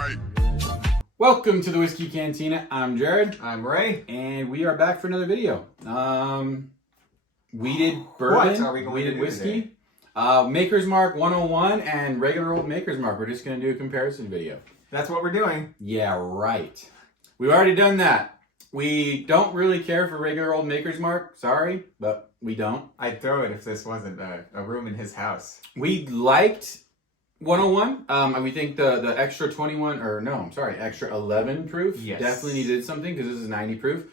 night. Welcome to the Whiskey Cantina. I'm Jared. I'm Ray. And we are back for another video. Weeded bourbon, What are we going to do whiskey, Maker's Mark 101, and regular old Maker's Mark. We're just going to do a comparison video. That's what we're doing. Yeah, right. We've already done that. We don't really care for regular old Maker's Mark. Sorry, but we don't. I'd throw it if this wasn't a room in his house. We liked 101. And we think the extra 21, or no, I'm sorry, extra 11 proof definitely did something because this is 90 proof.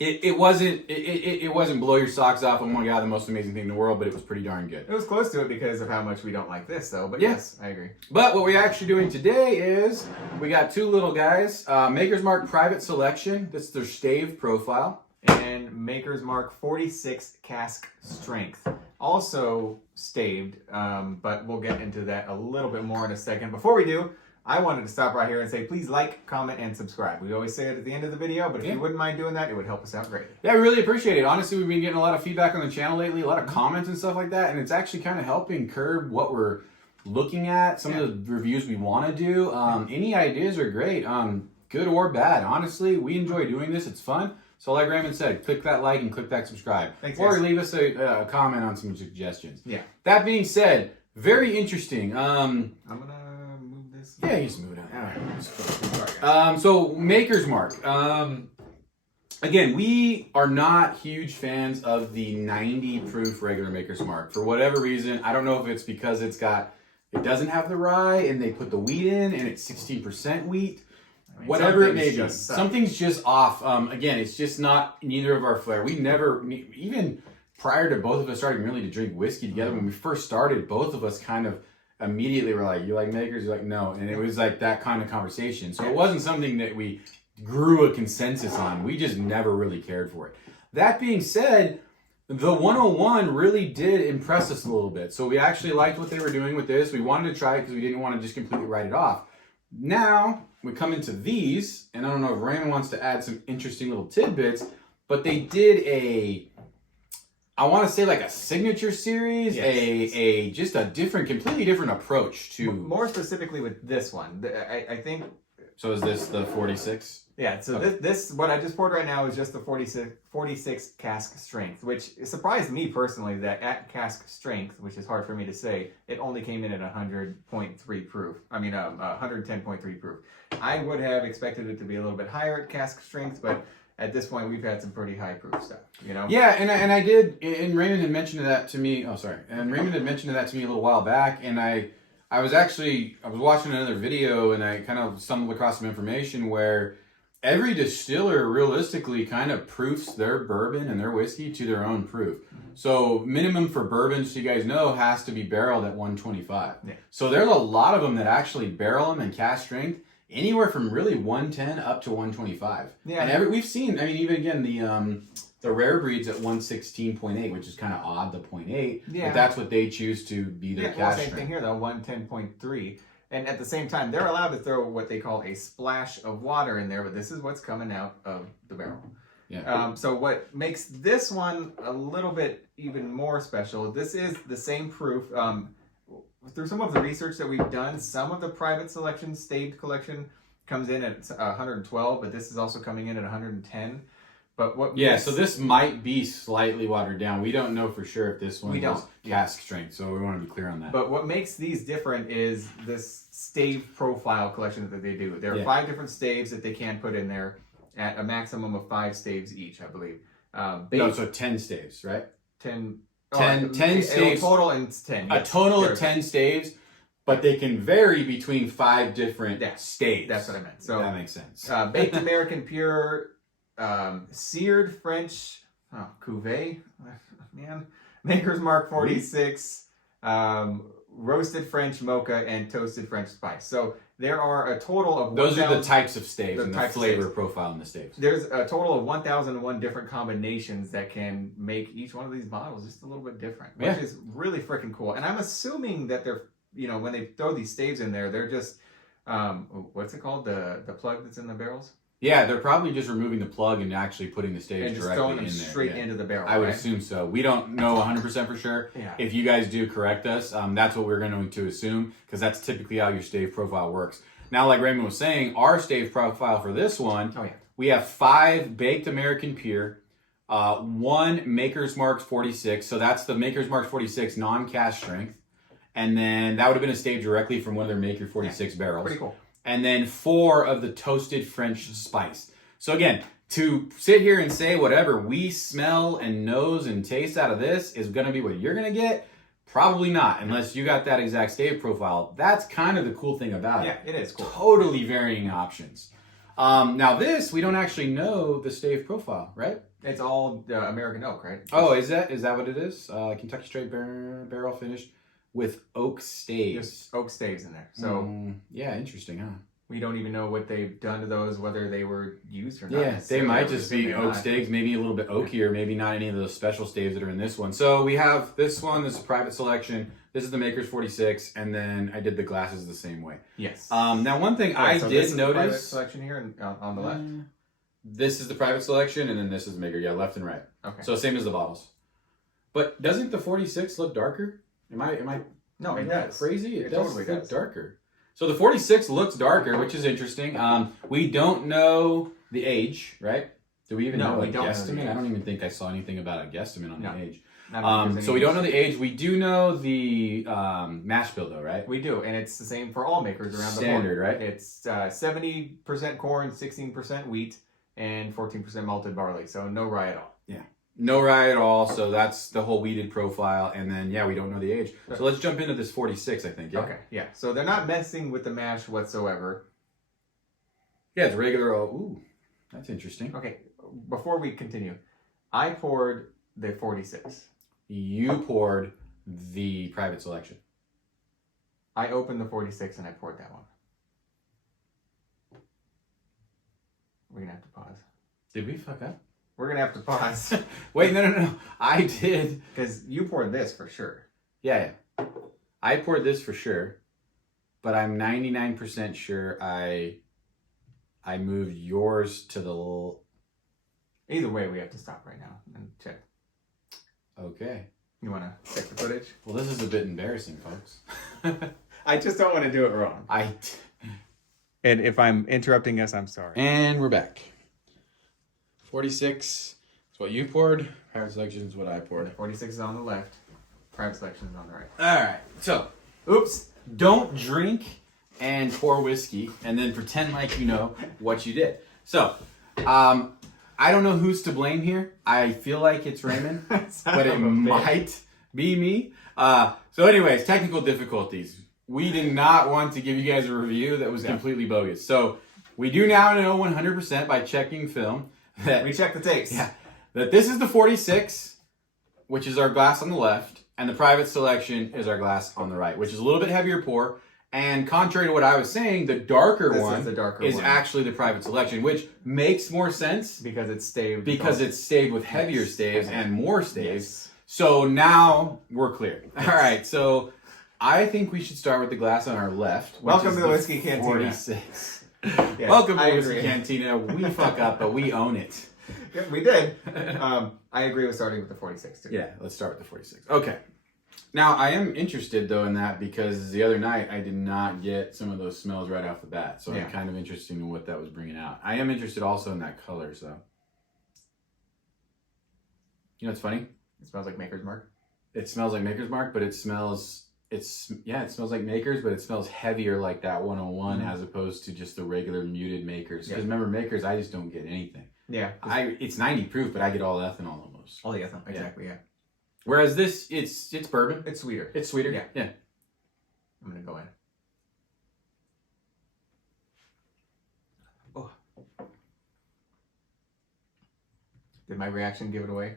It wasn't blow your socks off. Oh my god, the most amazing thing in the world, but it was pretty darn good. It was close to it because of how much we don't like this, though. But Yeah. yes, I agree. But what we're actually doing today is we got two little guys. Maker's Mark Private Selection. This is their Staved profile. And Maker's Mark 46 cask strength. Also staved, but we'll get into that a little bit more in a second. Before we do, I wanted to stop right here and say, please like, comment, and subscribe. We always say it at the end of the video, but if you wouldn't mind doing that, it would help us out greatly. Yeah, I really appreciate it. Honestly, we've been getting a lot of feedback on the channel lately, a lot of comments and stuff like that, and it's actually kind of helping curb what we're looking at, some of the reviews we want to do. Any ideas are great, good or bad. Honestly, we enjoy doing this. It's fun. So like Raymond said, click that like and click that subscribe. Thanks, or guys. leave us a comment on some suggestions. Yeah. That being said, very interesting. I'm going to move this. Yeah, you just move it out. All right. Sorry, guys. So Maker's Mark. Again, we are not huge fans of the 90 proof regular Maker's Mark. For whatever reason, I don't know if it's because it doesn't have the rye and they put the wheat in and it's 16% wheat. I mean, Whatever it may be, just something's just off. Again, it's just not neither of our flair. We never, even prior to both of us starting really to drink whiskey together, when we first started, both of us kind of immediately were like, you like Makers? You're like, no. And it was like that kind of conversation. So it wasn't something that we grew a consensus on. We just never really cared for it. That being said, the 101 really did impress us a little bit. So we actually liked what they were doing with this. We wanted to try it because we didn't want to just completely write it off. Now, we come into these, and I don't know if Raymond wants to add some interesting little tidbits, but they did I want to say like a signature series, just a completely different approach to... More specifically with this one, I think... So is this the 46? Yeah, so this what I just poured right now is just the 46 cask strength, which surprised me personally that at cask strength, which is hard for me to say, it only came in at 100.3 proof. I mean, 110.3 proof. I would have expected it to be a little bit higher at cask strength, but at this point we've had some pretty high proof stuff, you know? Yeah, and I did, and Raymond had mentioned that to me, and Raymond had mentioned that to me a little while back, and I was watching another video and I kind of stumbled across some information where every distiller realistically kind of proofs their bourbon and their whiskey to their own proof. So minimum for bourbon, so you guys know, has to be barreled at 125. Yeah. So there's a lot of them that actually barrel them and cask strength anywhere from really 110 up to 125. Yeah. And we've seen, I mean, even again, the rare breeds at 116.8, which is kind of odd, the 0.8. Yeah. But that's what they choose to be their cask strength. Same thing here, though, 110.3. And at the same time, they're allowed to throw what they call a splash of water in there, but this is what's coming out of the barrel. Yeah. So what makes this one a little bit even more special, this is the same proof. Through some of the research that we've done, some of the private selection, Staved collection, comes in at 112, but this is also coming in at 110. But so this might be slightly watered down. We don't know for sure if this one is cask strength, so we want to be clear on that. But what makes these different is this stave profile collection that they do. There are 5 different staves that they can put in there at a maximum of 5 staves each, I believe. So 10 staves, right? 10 staves. Total and 10. A total of 10 staves, but they can vary between 5 different staves. That's what I meant. So that makes sense. Baked American Pure, seared French cuvee, man, Maker's Mark 46, roasted French mocha, and toasted French spice. So there are a total of those are the types of staves and the flavor profile in the staves. There's a total of 1,001 different combinations that can make each one of these bottles just a little bit different, which is really freaking cool. And I'm assuming that they're, when they throw these staves in there, they're just what's it called, the plug that's in the barrels? Yeah, they're probably just removing the plug and actually putting the staves and just directly throwing them in there. straight into the barrel. I would right? assume so. We don't know 100% for sure. Yeah. If you guys do, correct us. That's what we're going to assume because that's typically how your stave profile works. Now, like Raymond was saying, our stave profile for this one, we have 5 baked American Pure, 1 Maker's Mark 46. So that's the Maker's Mark 46 non-cast strength. And then that would have been a stave directly from one of their Maker 46 barrels. Pretty cool. And then 4 of the toasted French spice. So again, to sit here and say whatever we smell and nose and taste out of this is going to be what you're going to get, probably not, unless you got that exact stave profile. That's kind of the cool thing about it. Yeah, it is cool. Totally varying options. Now this, we don't actually know the stave profile, right? It's all American oak, right? Oh, is that what it is? Kentucky straight barrel finished with oak staves. Just oak staves in there. So yeah, interesting, huh? We don't even know what they've done to those, whether they were used or not. Yeah, they might just be oak staves, maybe a little bit oakier, maybe not any of those special staves that are in this one. So we have this one, this is a private selection. This is the Maker's 46, and then I did the glasses the same way. Yes. Now, one thing I so did this is notice. The private selection here on the left. This is the private selection, and then this is the Maker. Yeah, left and right. Okay. So same as the bottles. But doesn't the 46 look darker? Am I? No, it does. Crazy. It does totally look does. darker. So the 46 looks darker, which is interesting. We don't know the age, right? Do we even know a guesstimate? I don't even think I saw anything about a guesstimate on the age. So we don't know the age. We do know the mash bill, though, right? We do, and it's the same for all makers around the board. Standard, right? It's 70% corn, 16% wheat, and 14% malted barley. So no rye at all. Yeah. No rye at all, so that's the whole weeded profile, and then, yeah, we don't know the age. So let's jump into this 46, I think, yeah? Okay, yeah. So they're not messing with the mash whatsoever. Yeah, it's regular, ooh, that's interesting. Okay, before we continue, I poured the 46. You poured the private selection. I opened the 46 and I poured that one. We're going to have to pause. Did we fuck up? We're going to have to pause. Wait, no. I did. Because you poured this for sure. Yeah. I poured this for sure. But I'm 99% sure I moved yours to the little... Either way, we have to stop right now and check. Okay. You want to check the footage? Well, this is a bit embarrassing, folks. I just don't want to do it wrong. And if I'm interrupting us, I'm sorry. And we're back. 46 is what you poured. Private selection is what I poured. 46 is on the left. Private selection is on the right. All right. So, oops. Don't drink and pour whiskey and then pretend like you know what you did. So, I don't know who's to blame here. I feel like it's Raymond, but it might be me. So anyways, technical difficulties. We did not want to give you guys a review that was completely bogus. So we do now know 100% by checking film that we checked the tapes. Yeah, that this is the 46, which is our glass on the left, and the private selection is our glass on the right, which is a little bit heavier pour. And contrary to what I was saying, the darker one is actually the private selection, which makes more sense because it's staved. Because it's staved with heavier staves and more staves. Yes. So now we're clear. Yes. All right, so I think we should start with the glass on our left. Welcome to the Whiskey Cantina. 46. Yes, welcome to the Whiskey Cantina. We fuck up, but we own it. Yeah, we did. I agree with starting with the 46 too. Yeah, let's start with the 46. Okay. Now, I am interested, though, in that because the other night I did not get some of those smells right off the bat. So I'm kind of interested in what that was bringing out. I am interested also in that color, so. You know what's funny? It smells like Maker's Mark. It smells like Maker's Mark, but it smells like Maker's, but it smells heavier like that 101 as opposed to just the regular muted Maker's. Because remember, Maker's, I just don't get anything. Yeah. It's 90 proof, but I get all ethanol almost. All the ethanol, exactly, yeah. Whereas this, it's bourbon. It's sweeter. It's sweeter. Yeah. I'm gonna go in. Oh. Did my reaction give it away?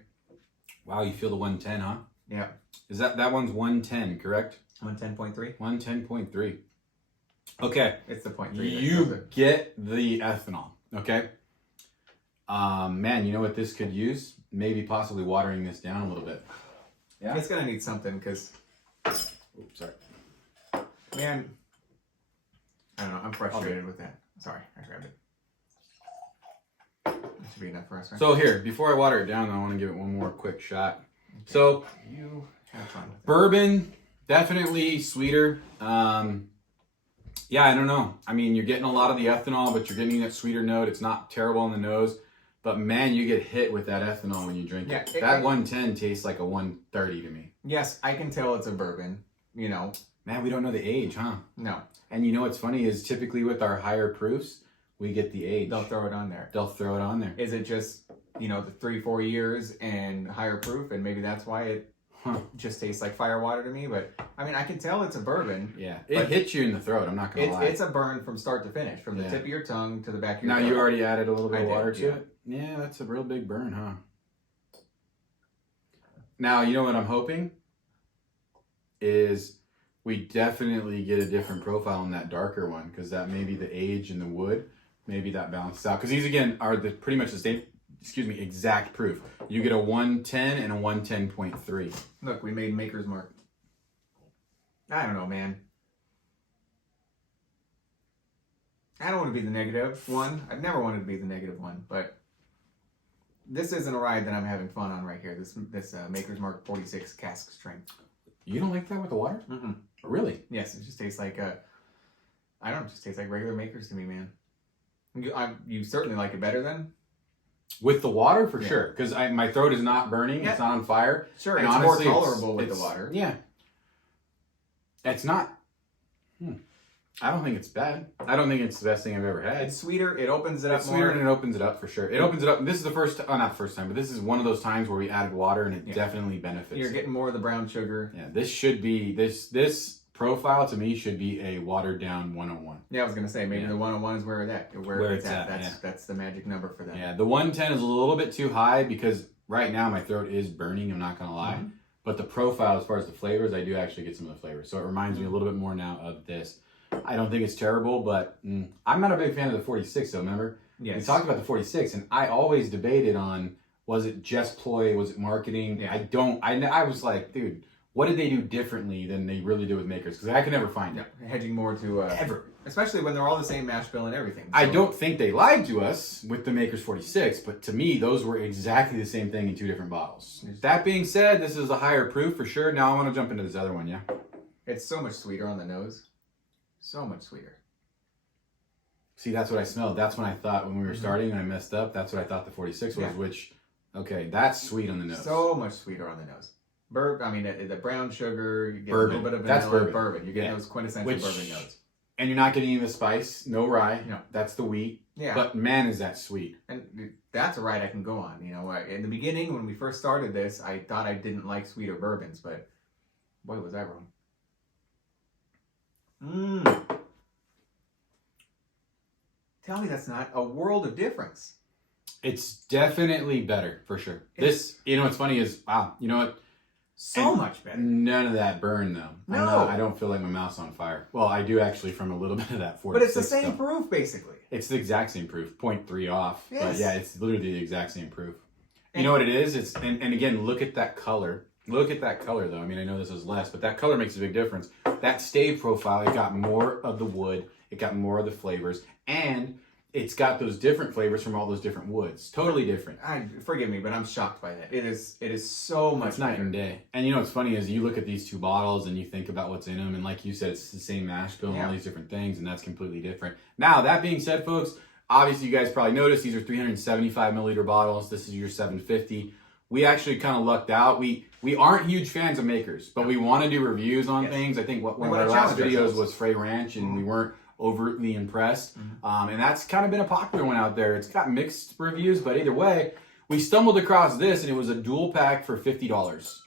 Wow, you feel the 110, huh? Yeah. Is that one's 110, correct? 110.3. 110.3. Okay. It's the 0.3. You get the ethanol. Okay. Man, you know what this could use? Maybe possibly watering this down a little bit. Yeah. It's gonna need something because. Oops, sorry. Man, I don't know. I'm frustrated with that. Sorry, I grabbed it. should be enough for us, right? So here, before I water it down, I want to give it one more quick shot. Okay. So you have fun with bourbon, definitely sweeter. Yeah, I don't know. I mean, you're getting a lot of the ethanol, but you're getting that sweeter note. It's not terrible on the nose. But man, you get hit with that ethanol when you drink it. That 110 tastes like a 130 to me. Yes, I can tell it's a bourbon, you know. Man, we don't know the age, huh? No. And you know what's funny is typically with our higher proofs, we get the age. They'll throw it on there. They'll throw it on there. Is it just, you know, the 3-4 years and higher proof, and maybe that's why it just tastes like fire water to me? But I mean, I can tell it's a bourbon. Yeah, it hits you in the throat. I'm not gonna lie. It's a burn from start to finish, from the tip of your tongue to the back of your throat. Now you already added a little bit of water to it. Yeah, that's a real big burn, huh? Now you know what I'm hoping is we definitely get a different profile in that darker one, because that maybe the age and the wood, maybe that balances out. Because these again are pretty much the same. Excuse me, exact proof. You get a 110 and a 110.3. Look, we made Maker's Mark. I don't know, man. I don't want to be the negative one. I've never wanted to be the negative one, but this isn't a ride that I'm having fun on right here. This Maker's Mark 46 cask strength. You don't like that with the water? Mm-mm. Really? Yes, it just tastes like I don't know, it just tastes like regular Makers to me, man. You certainly like it better then? With the water, for sure. Because my throat is not burning. Yeah. It's not on fire. Sure, and it's honestly, more tolerable with the water. Yeah. It's not... I don't think it's bad. I don't think it's the best thing I've ever had. It's sweeter. It opens it up more. It's sweeter and it opens it up for sure. It opens it up. This is the first... not the first time, but this is one of those times where we added water and it definitely benefits. You're getting more of the brown sugar. Yeah, this should be... This profile to me should be a watered down 101. Yeah, I was going to say, maybe the 101 is where it's at. That's the magic number for them. Yeah, the 110 is a little bit too high because right now my throat is burning, I'm not going to lie. Mm-hmm. But the profile, as far as the flavors, I do actually get some of the flavors. So it reminds me a little bit more now of this. I don't think it's terrible, but I'm not a big fan of the 46, though, remember? Yes. We talked about the 46, and I always debated on, was it just ploy, was it marketing? Yeah. I was like, dude, what did they do differently than they really do with Makers? Because I could never find it. Hedging more to... Ever. Especially when they're all the same mash bill and everything. So. I don't think they lied to us with the Makers 46, but to me, those were exactly the same thing in two different bottles. That being said, this is a higher proof for sure. Now I want to jump into this other one, yeah? It's so much sweeter on the nose. So much sweeter. See, that's what I smelled. That's when I thought, when we were starting and I messed up, that's what I thought the 46 was, which, okay, that's sweet on the nose. So much sweeter on the nose. The brown sugar, you get a little bit of vanilla. That's bourbon. You get those quintessential bourbon notes. And you're not getting any of the spice, no rye. No. That's the wheat. Yeah. But man, is that sweet. And that's a ride I can go on. You know, in the beginning, when we first started this, I thought I didn't like sweeter bourbons, but boy, was I wrong. Tell me that's not a world of difference. It's definitely better, for sure. You know what's funny is, wow, you know what? So much better. None of that burn, though. No. I don't feel like my mouth's on fire. Well, I do actually from a little bit of that 46. But it's the same proof, basically. It's the exact same proof. 0.3 off. Yes. But yeah, it's literally the exact same proof. You know what it is? And again, look at that color. Look at that color, though. I mean, I know this is less, but that color makes a big difference. That Staved profile, it got more of the wood. It got more of the flavors. And it's got those different flavors from all those different woods. Totally different. Forgive me, but I'm shocked by that. It is so much night and day. And you know what's funny is you look at these two bottles and you think about what's in them, and like you said, it's the same mash bill and all these different things, and that's completely different. Now, that being said, folks, obviously you guys probably noticed these are 375 milliliter bottles. This is your 750. We actually kind of lucked out. We aren't huge fans of Makers, but we want to do reviews on things. I think one of our last videos was Frey Ranch, and we weren't overtly impressed. And that's kind of been a popular one out there. It's got mixed reviews, but either way, we stumbled across this, and it was a dual pack for $50.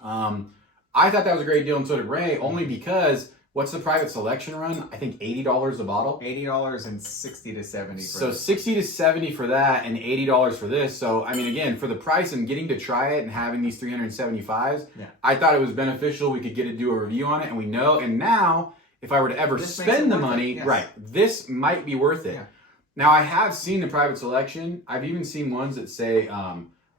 I thought that was a great deal, and so did Ray, only because what's the private selection run? I think $80 a bottle. $80 and $60 to $70 for so this. $60 to $70 for that and $80 for this. So, I mean, again, for the price and getting to try it and having these 375s, I thought it was beneficial. We could get to do a review on it, and we know. And now, if I were to ever spend the money, this might be worth it. Yeah. Now, I have seen the private selection. I've even seen ones that say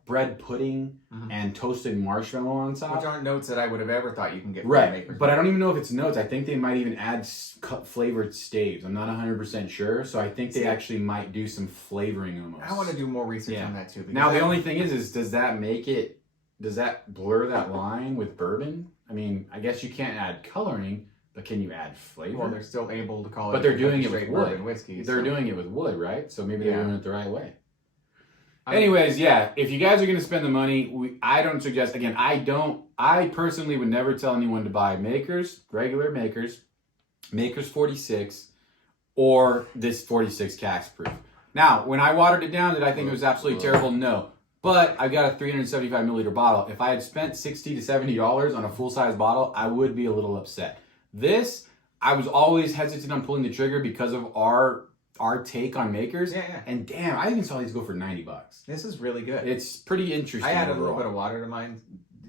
bread pudding and toasted marshmallow on top. Which aren't notes that I would have ever thought you can get from Right, Maker's but Mark. I don't even know if it's notes. I think they might even add flavored staves. I'm not 100% sure, so I think they actually might do some flavoring almost. I want to do more research on that too. Now, the only thing is does that make it, does that blur that line with bourbon? I mean, I guess you can't add coloring, but can you add flavor? Well, they're still able to call it. But they're doing it with wood. Whiskey. They're doing it with wood, right? So maybe they're doing it the right way. Anyways, yeah, if you guys are going to spend the money, I don't suggest, again, I personally would never tell anyone to buy regular Makers 46, or this 46 Cask proof. Now, when I watered it down, did I think it was absolutely terrible? No. But I've got a 375 milliliter bottle. If I had spent $60 to $70 on a full-size bottle, I would be a little upset. This, I was always hesitant on pulling the trigger because of our take on Makers. Yeah. And damn, I even saw these go for $90. This is really good. It's pretty interesting. I added a little bit of water to mine.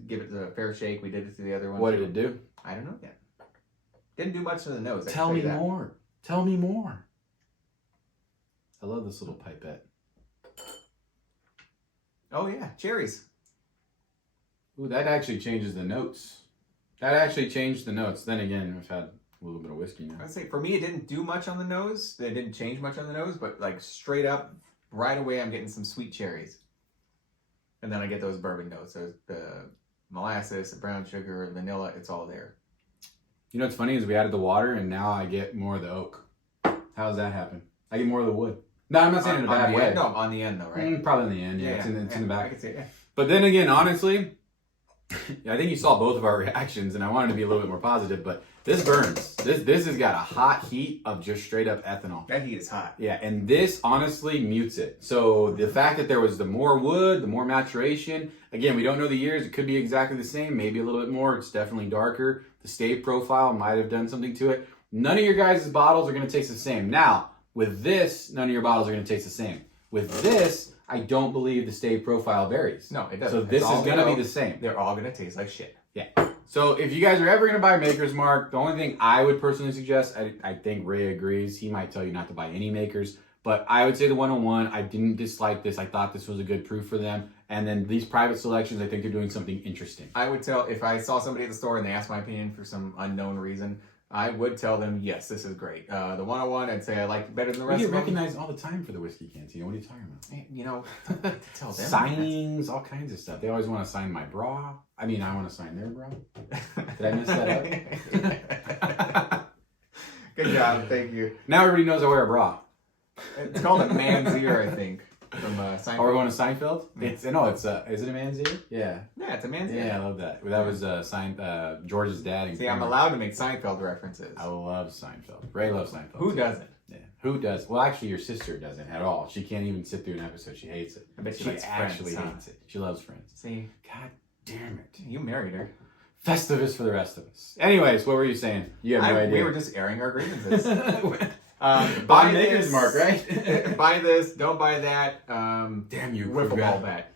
Give it a fair shake. We did it to the other one. What did it do? I don't know yet. Didn't do much to the nose. Tell me more. Tell me more. I love this little pipette. Oh yeah, cherries. Ooh, that actually changes the notes. That actually changed the notes. Then again, I've had a little bit of whiskey now. I'd say for me, it didn't do much on the nose. It didn't change much on the nose, but like straight up, right away, I'm getting some sweet cherries. And then I get those bourbon notes. So the molasses, the brown sugar, vanilla, it's all there. You know what's funny is we added the water and now I get more of the oak. How does that happen? I get more of the wood. No, I'm not saying in a bad way. No, on the end though, right? Probably in the end, yeah. It's in the back. I can see it, yeah. But then again, honestly, I think you saw both of our reactions and I wanted to be a little bit more positive, but this burns. This has got a hot heat of just straight up ethanol. That heat is hot. Yeah, and this honestly mutes it. So the fact that there was the more wood, the more maturation, again, we don't know the years. It could be exactly the same, maybe a little bit more. It's definitely darker. The stave profile might have done something to it. None of your guys' bottles are going to taste the same. Now, with this, none of your bottles are going to taste the same. With this, I don't believe the stave profile varies. No, it doesn't. So this is going to be the same. They're all going to taste like shit. Yeah. So if you guys are ever going to buy Maker's Mark, the only thing I would personally suggest, I think Ray agrees, he might tell you not to buy any Makers, but I would say the 101, I didn't dislike this. I thought this was a good proof for them. And then these private selections, I think they're doing something interesting. I would tell, if I saw somebody at the store and they asked my opinion for some unknown reason, I would tell them, yes, this is great. The 101, I'd say I like it better than the rest of them. You get recognized all the time for the Whiskey Cantina. What are you talking about? You know, tell them. Signings, all kinds of stuff. They always want to sign my bra. I mean, I want to sign their bra. Did I mess that up? Good job, thank you. Now everybody knows I wear a bra. It's called a man's ear, I think. From Seinfeld. Oh, we're going to Seinfeld? Is it a man's ear? Yeah. Yeah, it's a man's ear. Yeah, I love that. That was George's dad. See, I'm allowed to make Seinfeld references. I love Seinfeld. Ray loves Seinfeld. Who doesn't? Yeah. Who does? Well, actually, your sister doesn't at all. She can't even sit through an episode. She hates it. I bet she she likes actually Friends, hates it. She loves Friends. See? God damn it. You married her. Festivus for the rest of us. Anyways, what were you saying? You have no idea. We were just airing our grievances. Buy Maker's Mark, right? Buy this, don't buy that. Damn you, whip a ball bat.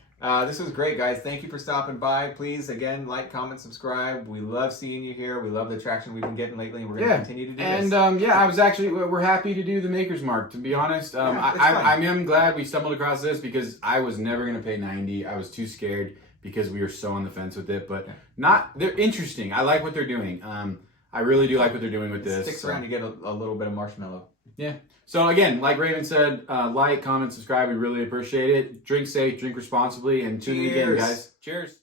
This was great, guys. Thank you for stopping by. Please, again, like, comment, subscribe. We love seeing you here. We love the traction we've been getting lately, and we're going to continue to do this. And we're happy to do the Maker's Mark, to be honest. I am glad we stumbled across this because I was never going to pay $90. I was too scared because we were so on the fence with it. But they're interesting. I like what they're doing. I really do like what they're doing with this. Sticks around, you get a little bit of marshmallow. Yeah. So again, like Raven said, like, comment, subscribe. We really appreciate it. Drink safe, drink responsibly, and tune in again, guys. Cheers.